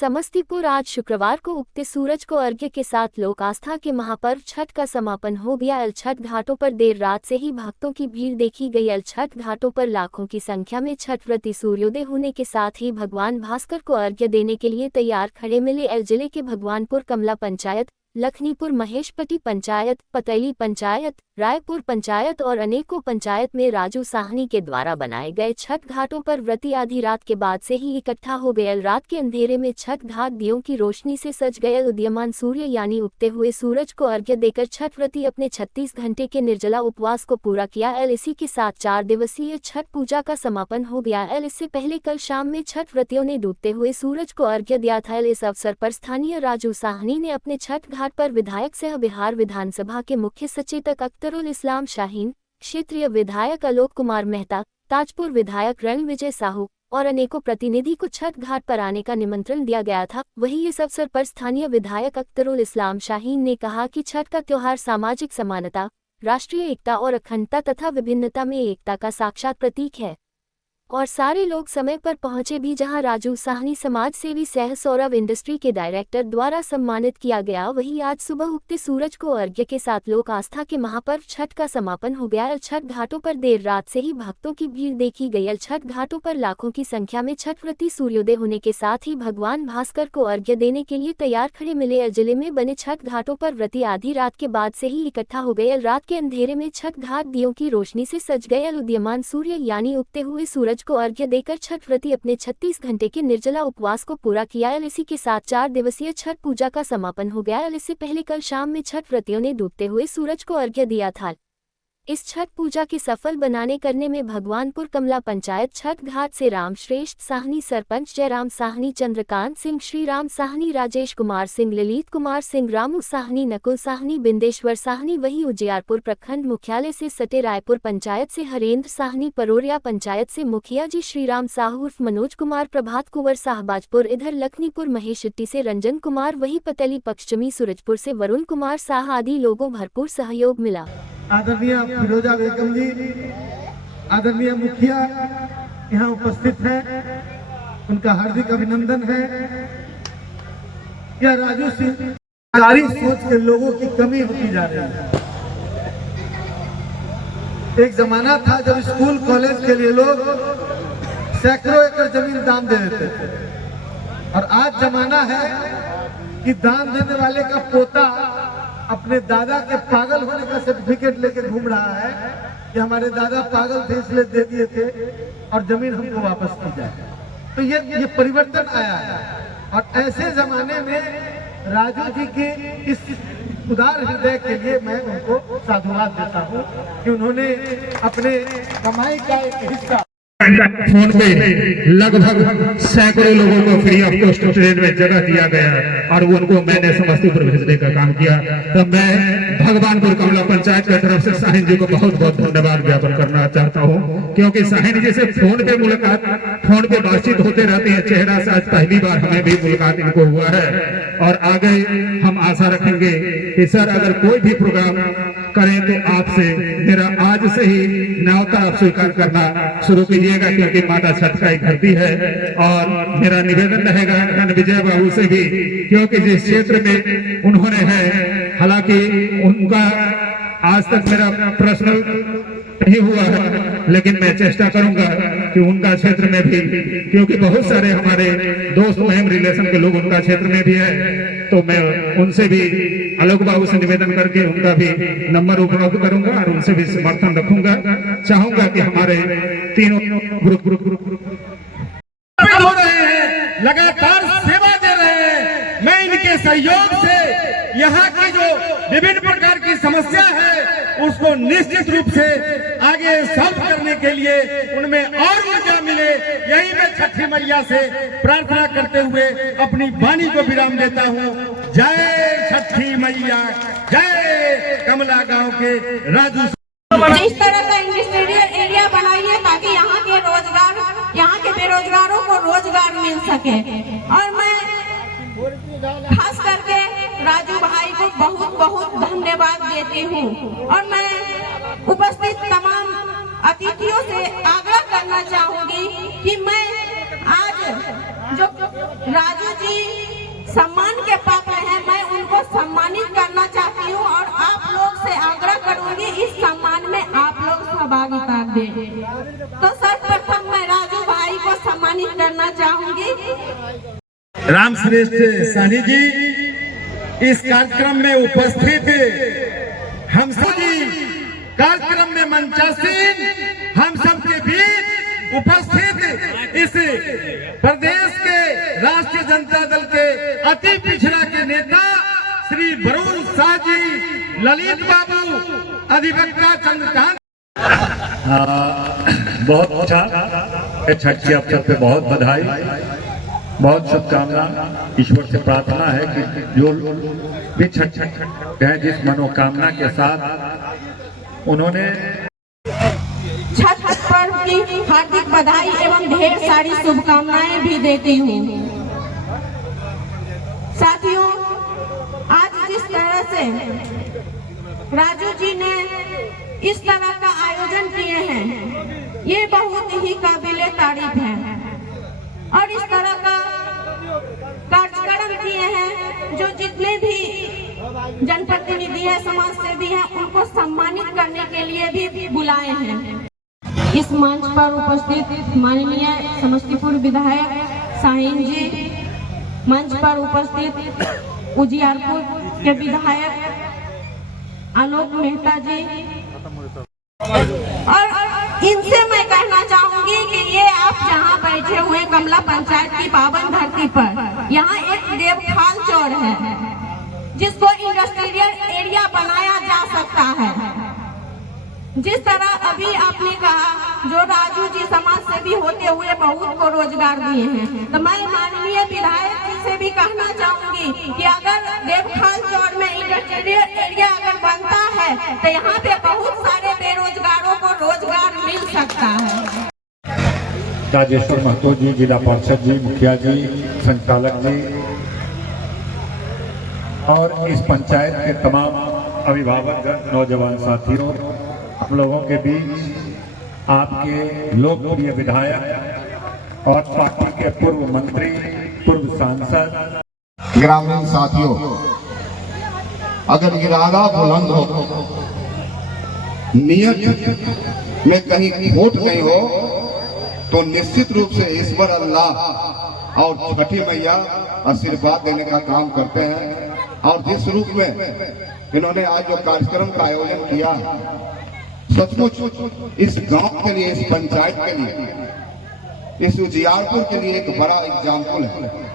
समस्तीपुर आज शुक्रवार को उगते सूरज को अर्घ्य के साथ लोक आस्था के महापर्व छठ का समापन हो गया। अलछठ घाटों पर देर रात से ही भक्तों की भीड़ देखी गई। अलछठ घाटों पर लाखों की संख्या में छठ व्रती सूर्योदय होने के साथ ही भगवान भास्कर को अर्घ्य देने के लिए तैयार खड़े मिले। जिले के भगवानपुर कमला पंचायत, लखनीपुर महेशपट्टी पंचायत, पतैली पंचायत, रायपुर पंचायत और अनेकों पंचायत में राजू साहनी के द्वारा बनाए गए छठ घाटों पर व्रती आधी रात के बाद से ही इकट्ठा हो गए। रात के अंधेरे में छठ घाट दियों की रोशनी से सज गए। उदीयमान सूर्य यानी उगते हुए सूरज को अर्घ्य देकर छठ व्रती अपने 36 घंटे के निर्जला उपवास को पूरा किया। इसी के साथ 4 दिवसीय छठ पूजा का समापन हो गया। इससे पहले कल शाम में छठ व्रतियों ने डूबते हुए सूरज को अर्घ्य दिया था। इस अवसर पर स्थानीय राजू साहनी ने अपने छठ घाट पर विधायक सह बिहार विधानसभा के मुख्य सचेतक अख्तरुल इस्लाम शाहीन, क्षेत्रीय विधायक आलोक कुमार मेहता, ताजपुर विधायक रणविजय साहू और अनेकों प्रतिनिधि को छठ घाट पर आने का निमंत्रण दिया गया था। वहीं इस अवसर पर स्थानीय विधायक अख्तरुल इस्लाम शाहीन ने कहा कि छठ का त्योहार सामाजिक समानता, राष्ट्रीय एकता और अखंडता तथा विभिन्नता में एकता का साक्षात प्रतीक है और सारे लोग समय पर पहुंचे भी। जहां राजू साहनी समाज सेवी सह सौरभ इंडस्ट्री के डायरेक्टर द्वारा सम्मानित किया गया। वहीं आज सुबह उगते सूरज को अर्घ्य के साथ लोक आस्था के महापर्व छठ का समापन हो गया। छठ घाटों पर देर रात से ही भक्तों की भीड़ देखी गई। छठ घाटों पर लाखों की संख्या में छठ व्रती सूर्योदय होने के साथ ही भगवान भास्कर को अर्घ्य देने के लिए तैयार खड़े मिले। जिले में बने छठ घाटों पर व्रती आधी रात के बाद से ही इकट्ठा हो गए। रात के अंधेरे में छठ घाट दियों की रोशनी से सज गए। उदीयमान सूर्य यानी उगते हुए सूरज को अर्घ्य देकर छठ व्रती अपने 36 घंटे के निर्जला उपवास को पूरा किया। इसी के साथ 4 दिवसीय छठ पूजा का समापन हो गया। इससे पहले कल शाम में छठ व्रतियों ने डूबते हुए सूरज को अर्घ्य दिया था। इस छठ पूजा के सफल बनाने करने में भगवानपुर कमला पंचायत छठ घाट से राम श्रेष्ठ साहनी, सरपंच जयराम साहनी, चंद्रकांत सिंह, श्रीराम साहनी, राजेश कुमार सिंह, ललित कुमार सिंह, रामू साहनी, नकुल साहनी, बिंदेश्वर साहनी। वहीं उजियारपुर प्रखंड मुख्यालय से सटे रायपुर पंचायत से हरेंद्र साहनी, परोरिया पंचायत से मुखिया जी श्रीराम साहू उर्फ मनोज कुमार, प्रभात कुंवर, शाहबाजपुर इधर लखनीपुर महेशट्टी से रंजन कुमार, वहीं पतैली पश्चिमी सूरजपुर से वरुण कुमार साह आदि लोगों भरपूर सहयोग मिला। आदरणीय फिरोजा बेगम जी, आदरणीय मुखिया यहाँ उपस्थित हैं, उनका हार्दिक अभिनंदन है। यह राजू सिंह सारी सोच के लोगों की कमी होती जा रही है। एक जमाना था जब स्कूल कॉलेज के लिए लोग सैकड़ों एकड़ जमीन दान दे देते थे और आज जमाना है कि दान देने वाले का पोता अपने दादा के पागल होने का सर्टिफिकेट लेकर घूम रहा है कि हमारे दादा पागल थे इसलिए दे दिए थे और जमीन हमको वापस की जाए। तो ये परिवर्तन आया है और ऐसे जमाने में राजू जी की इस उदार हृदय के लिए मैं उनको साधुवाद देता हूँ कि उन्होंने अपने कमाई का एक हिस्सा फोन पे लगभग सैकड़ों लोगों को फ्री ऑफ कॉस्ट ट्रेन में जगह दिया गया और उनको मैंने समस्तीपुर भेजने का काम किया। तो मैं भगवानपुर कमला पंचायत की तरफ से साहिन जी को बहुत बहुत धन्यवाद ज्ञापन करना चाहता हूं, क्योंकि साहिन जी से फोन पे मुलाकात, फोन पे बातचीत होते रहती है चेहरा से। आज पहली बार हमें भी मुलाकात इनको हुआ है और आगे हम आशा रखेंगे कि सर अगर कोई भी प्रोग्राम करें तो आपसे मेरा आज से ही न्योता आप स्वीकार करना शुरू कीजिएगा, क्योंकि माता छठ का एक धरती है। और मेरा निवेदन रहेगा रणविजय बाबू से भी, क्योंकि जिस क्षेत्र में उन्होंने है, हालांकि उनका आज तक मेरा पर्सनल नहीं हुआ है, लेकिन मैं चेष्टा करूंगा कि उनका क्षेत्र में भी, क्योंकि बहुत सारे हमारे दोस्त मुहिम रिलेशन के लोग उनका क्षेत्र में भी है, तो मैं उनसे भी आलोक बाबू से निवेदन करके उनका भी नंबर उपलब्ध करूंगा और उनसे भी समर्थन रखूंगा। चाहूंगा कि हमारे तीनों ग्रुप हो रहे हैं, लगातार सेवा दे रहे हैं। मैं इनके सहयोग से यहाँ की जो विभिन्न प्रकार की समस्या है उसको निश्चित रूप से आगे सॉल्व करने के लिए उनमें और ऊर्जा मिले, यही मैं छठी मैया से प्रार्थना करते हुए अपनी वाणी को विराम देता हूँ। जय छठी मैया, जय कमला गांव के राजू। जिस तरह का इंडस्ट्रियल एरिया बनाइए ताकि यहाँ के बेरोजगारों को रोजगार मिल सके। और मैं खास करके राजू भाई को बहुत बहुत धन्यवाद देती हूँ और मैं उपस्थित तमाम अतिथियों से आग्रह करना चाहूंगी कि मैं आज जो राजू जी सम्मान के पात्र हैं, मैं उनको सम्मानित करना चाहती हूँ और आप लोग से आग्रह करूंगी इस सम्मान में आप लोग सहभागिता दें। तो सर्वप्रथम मैं राजू भाई को सम्मानित करना चाहूंगी। राम श्रेष्ठ सानी जी इस कार्यक्रम में उपस्थित, हम सभी कार्यक्रम में मंचासीन हम सबके बीच उपस्थित इस प्रदेश के राष्ट्रीय जनता दल के अति पिछड़ा के नेता श्री वरुण शाह जी, ललित बाबू, अधिवक्ता चंद्रकांत। बहुत अच्छा, छठ के अवसर पे बहुत बधाई, बहुत शुभकामना। ईश्वर से प्रार्थना है कि जो भी छठ है जिस मनोकामना के साथ उन्होंने छठ पर्व की हार्दिक बधाई एवं ढेर सारी शुभकामनाएं भी देती हूँ। साथियों, आज जिस तरह से राजू जी ने इस तरह का आयोजन किए हैं, ये बहुत ही काबिले तारीफ है और इस तरह का कार्यक्रम किए हैं जो जितने भी जनप्रतिनिधि है, समाज सेवी हैं, उनको सम्मानित करने के लिए भी बुलाए हैं। इस मंच पर उपस्थित माननीय समस्तीपुर विधायक शाहीन जी, मंच पर उपस्थित उजियारपुर के विधायक आलोक मेहता जी, और इनसे मैं कहना चाहूंगी कि ये आप जहां बैठे हुए कमला पंचायत की पावन धरती पर, यहाँ एक देवखाल चौर है जिसको इंडस्ट्रियल एरिया बनाया जा सकता है। जिस तरह अभी आपने कहा, जो राजू जी समाज सेवी होते हुए बहुत को रोजगार दिए हैं, तो मैं माननीय विधायक जी से भी कहना चाहूंगी कि अगर देवखाल चौर में इंडस्ट्रियल एरिया अगर बनता है तो यहाँ पे बहुत सारे बेरोजगारों को रोजगार मिल सकता है। राजेश्वर महतो जी, जिला पार्षद जी, मुखिया जी, संचालक जी और इस पंचायत के तमाम अभिभावक, नौजवान साथियों, हम लोगों के बीच आपके लोकप्रिय विधायक और पार्टी के पूर्व मंत्री, पूर्व सांसद, ग्रामीण साथियों, अगर इरादा बुलंद हो, नियत में कहीं खोट नहीं हो, तो निश्चित रूप से ईश्वर अल्लाह और छठी मैया आशीर्वाद देने का काम करते हैं। और जिस रूप में इन्होंने आज जो कार्यक्रम का आयोजन किया, सचमुच इस गांव के लिए, इस पंचायत के लिए, इस उजियारपुर के लिए एक बड़ा एग्जाम्पल है।